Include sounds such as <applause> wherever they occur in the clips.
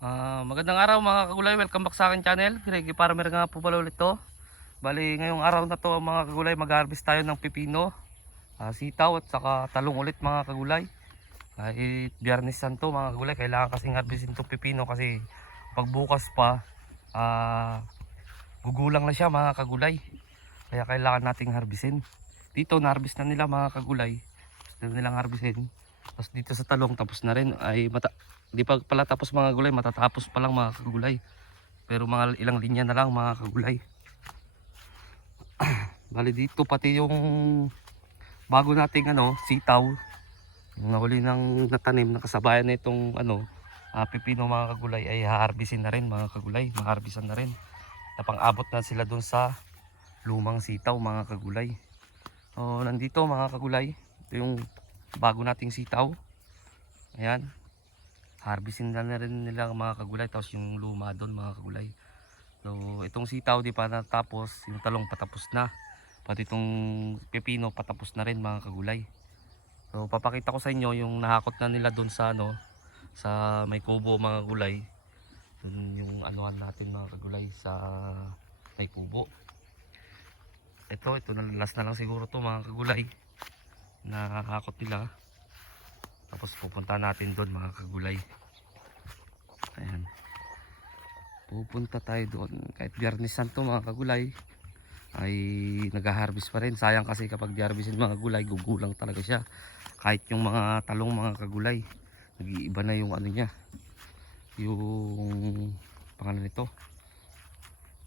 Ah, magandang araw mga kagulay, welcome back sa akin channel. Reggie Farmer nga po pala ulit to. Bali, ngayong araw na to mga kagulay, mag-harvest tayo ng pipino, ah, sitaw at saka talong ulit mga kagulay. Kahit biyernes santo mga kagulay, kailangan kasing harvestin itong pipino kasi pag bukas pa, ah, gugulang na siya mga kagulay. Kaya kailangan nating harvestin. Dito, na-harvest na nila mga kagulay. Gusto nilang harvestin. Tapos dito sa talong, tapos na rin. Ay, mata Di pa pala tapos mga gulay, matatapos pa lang mga kagulay. Pero mga ilang linya na lang mga kagulay. <clears throat> Bali dito pati yung bago nating ano, sitaw. Yung nahuli ng natanim na kasabayan na itong ano, ah, pipino mga kagulay ay haharbisin na rin mga kagulay. Maharbisan na rin. Napang-abot na sila dun sa lumang sitaw mga kagulay. O, nandito mga kagulay. Ito yung bago nating sitaw. Ayan harvestin na, na rin nila mga kagulay tapos yung luma doon mga kagulay. So itong sitaw di pa natapos yung talong patapos na. Pati itong pepino patapos na rin mga kagulay. So papakita ko sa inyo yung nahakot na nila doon sa ano sa may kubo mga gulay doon yung anuhan natin mga kagulay sa may kubo. Ito ito na last na lang siguro to mga kagulay. Na hakot nila tapos pupunta natin doon mga kagulay. Ayan. Pupunta tayo doon. Kahit biyernes santo mga kagulay ay nag-harvest pa rin. Sayang kasi kapag di-harvestin mga gulay, gugulang talaga siya. Kahit yung mga talong mga kagulay, nag-iiba na yung ano niya. Yung pangalan nito.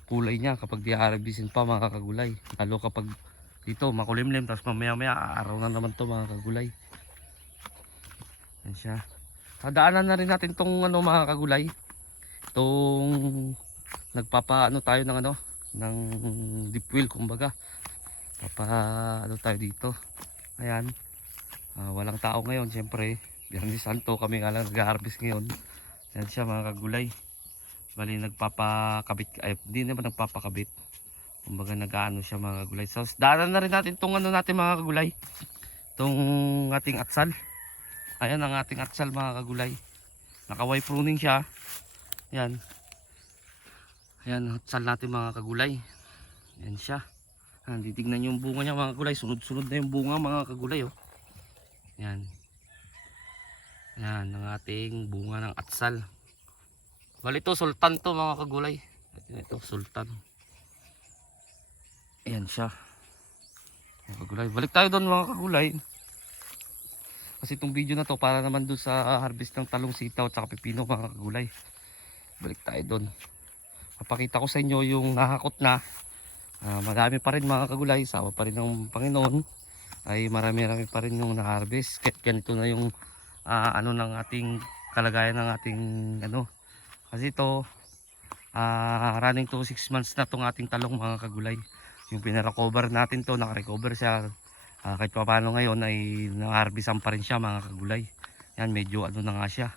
Kulay niya kapag di-harvestin pa mga kagulay. Lalo kapag dito makulimlim tapos mamaya maya araw na naman to mga kagulay. Yan siya. Dadaanan na rin natin tong ano mga kagulay. Tong nagpapaano tayo ng ano ng deep wheel kumbaga. Papa ano tayo dito. Ayan. Ah, walang tao ngayon syempre. Biyernes Santo kami nga lang nag-harvest ngayon. Yan siya mga kagulay. Bali nagpapakabit ay hindi naman nagpapakabit. Kumbaga nag-ano siya mga kagulay. So daanan na rin natin tong ano natin mga kagulay. Tong ating atsal. Ayan ang ating atsal mga kagulay. Nakaway pruning siya. Yan. Ayan, atsal natin mga kagulay. Yan siya. Ayan, titignan yung bunga niya mga kagulay. Sunod-sunod na yung bunga mga kagulay. Oh. Yan. Yan ang ating bunga ng atsal. Bali ito, sultan to mga kagulay. Ito, sultan. Ayan siya. Mga kagulay. Balik tayo doon mga kagulay. Kasi itong video na to para naman doon sa harvest ng talong sitaw at saka pipino mga kagulay. Balik tayo doon. Papakita ko sa inyo yung nahakot na. Ah, marami pa rin mga kagulay. Sawa pa rin ng Panginoon. Ay marami-rami pa rin yung na-harvest. Kahit ganito na yung ah, ano ng ating kalagayan ng ating ano. Kasi ito ah, running to 6 months na tong ating talong mga kagulay. Yung pinara-cover natin to, naka-recover siya Ah, kahit pa paano ngayon ay na-harvestan pa rin siya mga kagulay. Yan medyo ano na nga siya.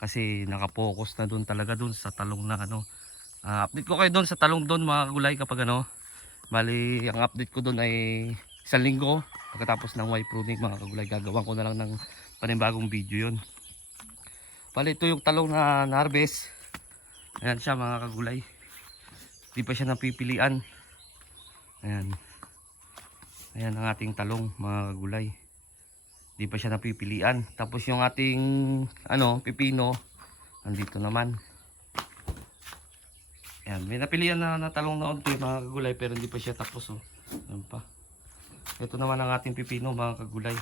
Kasi nakapokus na doon talaga doon sa talong na ano. Ah, update ko kayo doon sa talong doon mga kagulay kapag ano. Bali ang update ko doon ay isang linggo. Pagkatapos ng Y pruning mga kagulay gagawan ko na lang ng panibagong video yon. Bali ito yung talong na na-harvest. Ayan siya mga kagulay. Di pa siya napipilian. Ayan. Ayan ang ating talong mga kagulay. Di pa siya napipilian. Tapos yung ating ano, pipino, andito naman. Ayan, may napilian na, na talong na unti mga kagulay pero hindi pa siya tapos oh. Ayan pa. Ito naman ang ating pipino mga kagulay.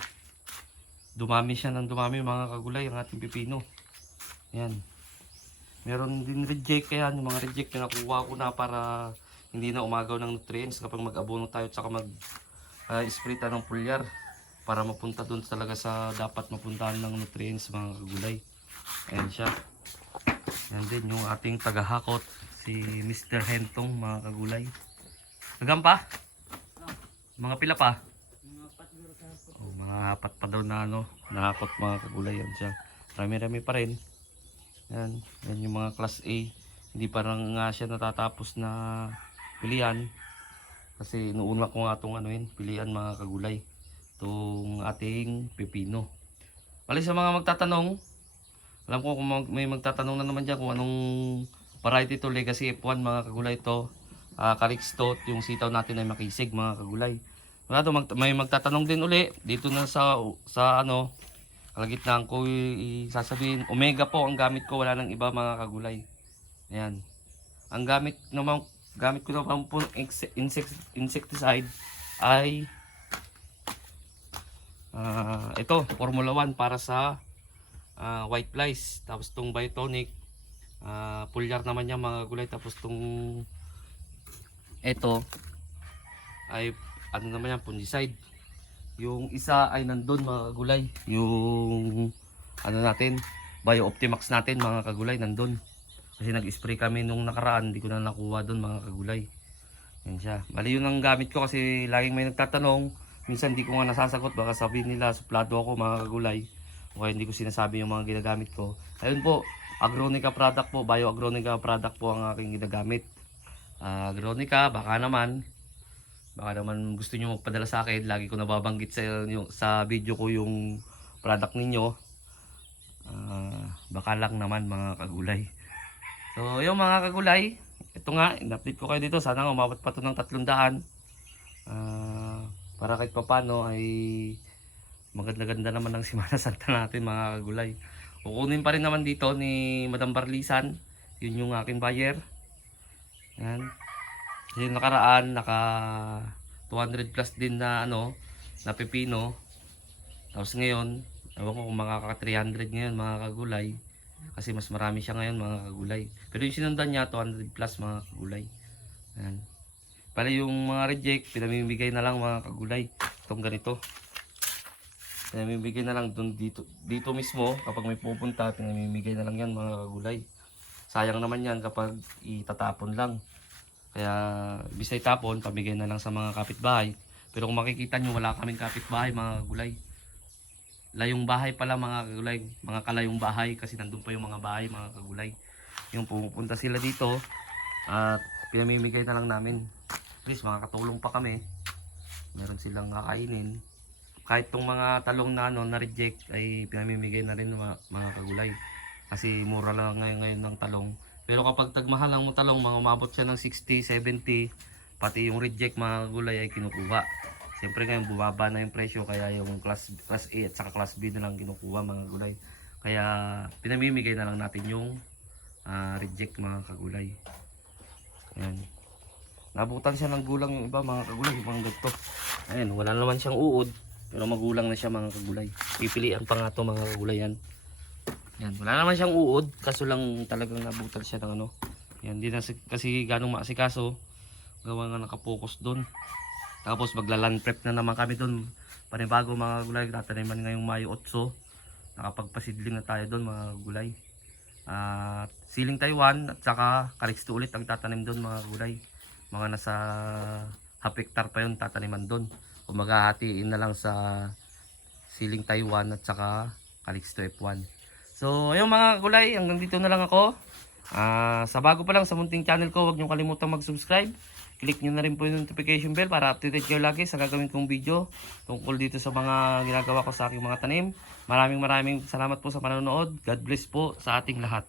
Dumami siya ng dumami mga kagulay ang ating pipino. Ayan. Meron din reject kaya yung mga reject na nakuha ko na para hindi na umagaw ng nutrients kapag mag-abono tayo at saka mag uh, spray tayo ng pulyar para mapunta dun talaga sa dapat mapuntahan ng nutrients mga kagulay. Ayan siya. Yan din yung ating tagahakot si Mr. Hentong mga kagulay. Hanggang pa? Mga pila pa? Oh, mga apat pa daw na ano, nahakot mga kagulay yan siya. Rami-rami pa rin. Yan, yan yung mga class A. Hindi parang nga siya natatapos na pilihan. Kasi inuuna ko nga itong ano yun, pilihan mga kagulay. Itong ating pepino. Bali sa mga magtatanong, Alam ko kung may magtatanong na naman dyan kung anong variety to Legacy F1 mga kagulay to. Uh, Karixto, yung sitaw natin ay makisig mga kagulay. Wala mag- may magtatanong din uli dito na sa sa ano kalagitnaan ko sasabihin Omega po ang gamit ko wala nang iba mga kagulay. Ayan. Ang gamit naman gamit ko po ex- insect, insecticide ay ah, ito Formula 1 para sa ah, white flies. Tapos tong biotonic ah pulyar naman niya mga gulay. Tapos tong ito ay ano naman yan fungicide. Yung isa ay nandun mga kagulay. Yung ano natin Bio Optimax natin mga kagulay nandun kasi nag-spray kami nung nakaraan hindi ko na nakuha doon mga kagulay. Yan siya. Bali yun ang gamit ko kasi laging may nagtatanong. Minsan hindi ko nga nasasagot. Baka sabihin nila suplado ako mga kagulay. O hindi ko sinasabi yung mga ginagamit ko. Ayun po Agronica product po Bio Agronica product po ang aking ginagamit. Ah, Agronica baka naman. Baka naman gusto niyo magpadala sa akin. Lagi ko nababanggit sa yung, sa video ko yung product ninyo. Ah, baka lang naman mga kagulay so yung mga kagulay. Ito nga in-update ko kayo dito. Sana umabot pa to ng 300 Ah, para kahit papano ay maganda-ganda naman ang <laughs> Simana Santa natin mga kagulay. Kukunin pa rin naman dito ni Madam Barlisan. Yun yung aking buyer. Yan yung nakaraan naka 200 plus din na ano na pepino tapos ngayon ewan ko kung makaka 300 ngayon mga kagulay kasi mas marami siya ngayon mga kagulay pero yung sinundan niya 200 plus mga kagulay yan pala yung mga reject pinamimigay na lang mga kagulay. Itong ganito. Pinamimigay na lang dun dito dito mismo kapag may pupunta pinamimigay na lang yan mga kagulay. Sayang naman yan kapag itatapon lang. Kaya bisa itapon pamigay na lang sa mga kapitbahay. Pero kung makikita nyo wala kaming kapitbahay mga kagulay layong bahay pala mga kagulay. Mga kalayong bahay kasi nandun pa yung mga bahay mga kagulay. Yung pumupunta sila dito at pinamimigay na lang namin. At least makakatulong pa kami. Meron silang kakainin. Kahit tong mga talong na ano na reject ay pinamimigay na rin mga, mga kagulay. Kasi mura lang ngayon ngayon ng talong. Pero kapag tagmahal ang talong mga umabot siya ng 60, 70 pati yung reject mga kagulay ay kinukuha siyempre ngayon bumaba na yung presyo kaya yung class, class A at saka class B na lang kinukuha mga gulay. Kaya pinamimigay na lang natin yung ah, reject mga kagulay. Ayan. Nabutan siya ng gulang yung iba mga kagulay ibang ganito. Ayan wala naman siyang uod pero magulang na siya mga kagulay. Pipilian pa nga to mga kagulay yan. Yan wala naman siyang uod kaso lang talagang nabutan siya ng ano. Yan di na si- kasi ganong maasikaso gawa nga nakapokus doon tapos maglaland prep na naman kami doon panibago mga gulay tataniman ngayong Mayo 8 nakapagpasidling na tayo doon mga gulay. At siling Taiwan at saka Karixto ulit ang tatanim doon mga gulay. Mga nasa half hectare pa yun tataniman doon kung maghahatiin na lang sa siling Taiwan at saka Calixto F1 so ayun mga gulay hanggang dito na lang ako. Ah, sa bago pa lang sa munting channel ko, huwag niyo kalimutang mag-subscribe. Click niyo na rin po yung notification bell para updated kayo lagi sa gagawin kong video tungkol dito sa mga ginagawa ko sa aking mga tanim. Maraming maraming salamat po sa panonood. God bless po sa ating lahat.